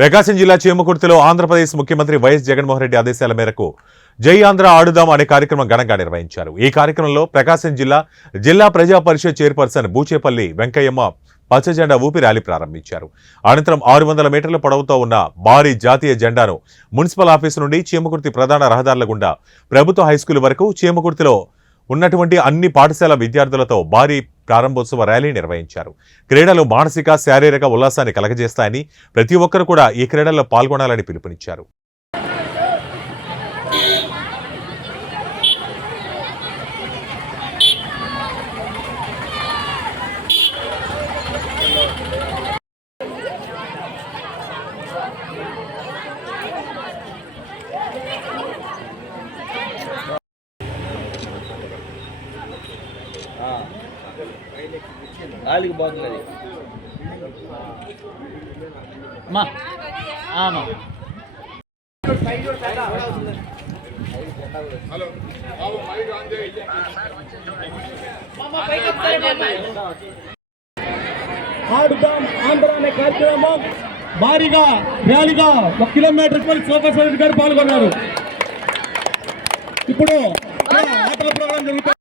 ప్రకాశం జిల్లా చీమకుర్తిలో ఆంధ్రప్రదేశ్ ముఖ్యమంత్రి వైఎస్ జగన్మోహన్ రెడ్డి ఆదేశాల మేరకు జై ఆంధ్ర ఆడుదాం అనే కార్యక్రమం ఘనంగా నిర్వహించారు. ఈ కార్యక్రమంలో ప్రకాశం జిల్లా ప్రజా పరిషత్ చైర్పర్సన్ బూచేపల్లి వెంకయ్యమ్మ పచ్చజెండా ఊపి ర్యాలీ ప్రారంభించారు. అనంతరం 600 మీటర్ల పొడవుతో ఉన్న భారీ జాతీయ జెండాను మున్సిపల్ ఆఫీసు నుండి చీమకుర్తి ప్రధాన రహదారుల గుండా ప్రభుత్వ హైస్కూల్ వరకు చీమకుర్తిలో ఉన్నటువంటి అన్ని పాఠశాల విద్యార్థులతో భారీ ప్రారంభోత్సవ ర్యాలీ నిర్వహించారు. క్రీడలు మానసిక శారీరక ఉల్లాసాన్ని కలగజేస్తాయని ప్రతి ఒక్కరు కూడా ఈ క్రీడల్లో పాల్గొనాలని పిలుపునిచ్చారు. గాలికి బాగుంది అమ్మా ఆడుదాం ఆంధ్ర అనే కార్యక్రమం భారీగా ర్యాలీగా 1 కిలోమీటర్ శోభా గారు పాల్గొన్నారు. ఇప్పుడు ఆటల ప్రోగ్రాం జరుగుతుంది.